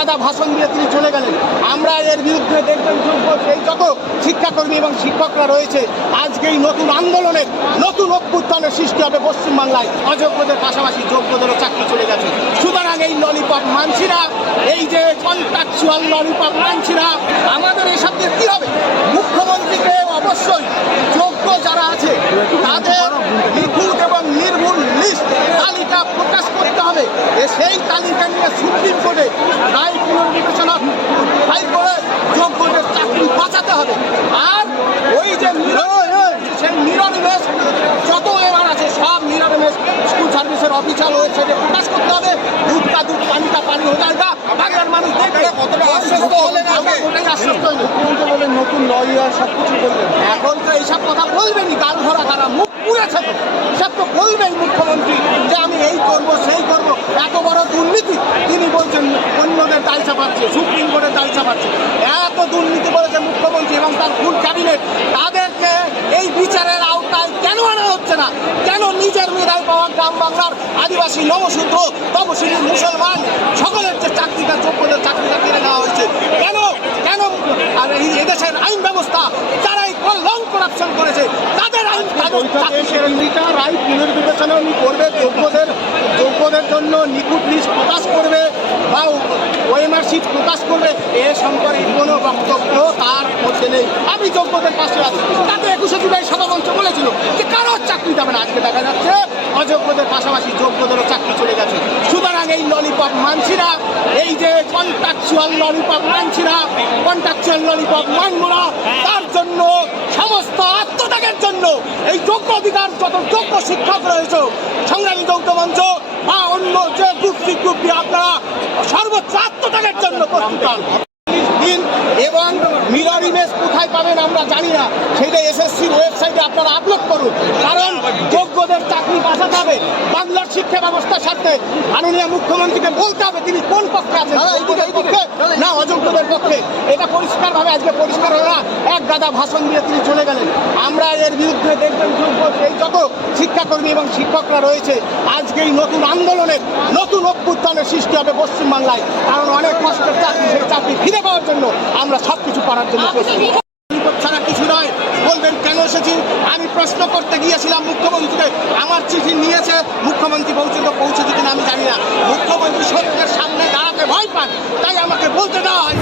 গাদা ভাষণ দিয়ে তিনি চলে গেলেন। আমরা এর বিরুদ্ধে দেখবেন এই যত শিক্ষাকর্মী এবং শিক্ষকরা রয়েছে আজকে এই নতুন আন্দোলনের নতুন অভ্যুত্থানের সৃষ্টি হবে পশ্চিমবাংলায়। অযোগ্যদের পাশাপাশি যোগ্যদেরও চাকরি চলে গেছে। সুতরাং এই ললিপপ মানছি না, এই যে কন্ট্রাকচুয়াল ললিপপ মানছি না। আমাদের এসব দিয়ে কী হবে? মুখ্যমন্ত্রীকে অবশ্যই যোগ্য যারা আছে তাদের নিখুঁত এবং নির্ভুল লিস্ট তালিকা প্রকাশ করতে হবে। সেই তালিকা নিয়ে সুপ্রিম কোর্টে রায় পুনর্বিবেচনা ফাইল করে যোগ্যদের চাকরি বাঁচাতে হবে। আর ওই যে সেই নিরনিমেষ যত এবার আছে সব নিরনিমেষ স্কুল সার্ভিসের অফিসিয়াল ওয়েবসাইটে প্রকাশ করতে হবে। দুধ কা দুধ, পানি কা পানি হয়ে যায়গা। বাংলার মানুষ দেখবে কতটা আশ্বস্ত হলেন। ওটাই আশ্বস্ত হইল। বলেন নতুন লয়ার সব কিছু বলবেন। এখন তো এইসব কথা বলবেনই, গাল ভরা খারা মুখ পুড়েছে তো সব তো বলবেন মুখ্যমন্ত্রী যে আমি এই করবো সেই করবো। এত বড় দুর্নীতি তিনি বলছেন অন্যদের দায় চাপাচ্ছে, সুপ্রিম কোর্টের দায় চাপাচ্ছে। এত দুর্নীতি করেছে মুখ্যমন্ত্রী এবং তার ফুল ক্যাবিনেট। তাদেরকে এই বিচারের আওতায় কেন আনা হচ্ছে না? কেন নিজের মেধায় পাওয়া গ্রাম বাংলার আদিবাসী, নবশূদ্র, তপশিলি, মুসলমান সকলের যে চাকরিটা যোগ্যদের চাকরিটা কেড়ে নেওয়া হয়েছে কেন? কেন? আর এদেশের আইন ব্যবস্থা যারা এই লং করাপশন করেছে তাদের আইন রায় পুনর্বিবেচনা করবে, যোগ্যদের জন্য নিখুঁত লিস্ট প্রকাশ করবে বা ওএমআর শিট প্রকাশ করবে। এ সম্পর্কে কোনো বক্তব্য তার মধ্যে নেই। আমি যোগ্যদের পাশে আছি। তাতে 21শে জুলাই সভামঞ্চ বলেছিল যে কারো চাকরি যাবে না। আজকে দেখা যাচ্ছে অযোগ্যদের পাশাপাশি যোগ্যদেরও চাকরি চলে গেছে। সুতরাং এই ললিপপ মানছি না, এই যে কন্ট্রাকচুয়াল ললিপপ মানছি না, কন্ট্রাকচুয়াল ললিপপ মানব না। তার জন্য সমস্ত আত্মত্যাগের জন্য এই যোগ্য অধিকার যত যোগ্য শিক্ষক রয়েছে সংগ্রামী যৌথ মঞ্চ বা অন্য যে গ্রুপ আপনারা সর্বোচ্চ আত্মত্যাগের জন্য প্রস্তুত হন। দিন এবং মিরর ইমেজ কোথায় পাবেন আমরা জানি না, সেইটা এসএসসির ওয়েবসাইটে আপনারা আপলোড করুন। কারণ যোগ্যদের চাকরি বাঁচাতে হবে। বাংলার শিক্ষা ব্যবস্থার সাথে মাননীয় মুখ্যমন্ত্রীকে বলতে হবে তিনি কোন পক্ষে আছেন, পক্ষে না অযোগ্যদের পক্ষে। এটা পরিষ্কারভাবে আজকে পরিষ্কার হলো না। এক গাদা ভাষণ দিয়ে তিনি চলে গেলেন। আমরা এর বিরুদ্ধে দেখবেন এই যত শিক্ষাকর্মী এবং শিক্ষকরা রয়েছে আজকে এই নতুন আন্দোলনের নতুন অভ্যুত্থানের সৃষ্টি হবে পশ্চিমবাংলায়। কারণ অনেক কষ্টের চাকরি, সেই চাকরি ফিরে পাওয়ার জন্য আমরা সব কিছু করার জন্য ছাড়া কিছু নয়। বলবেন কেন এসেছি? আমি প্রশ্ন করতে গিয়েছিলাম মুখ্যমন্ত্রীকে, আমার চিঠি নিয়েছে মুখ্যমন্ত্রী পৌঁছেছে কিনা আমি জানি না। মুখ্যমন্ত্রী সত্যের সামনে দাঁড়াতে ভয় পান, তাই আমাকে বলতে দেওয়া হয়।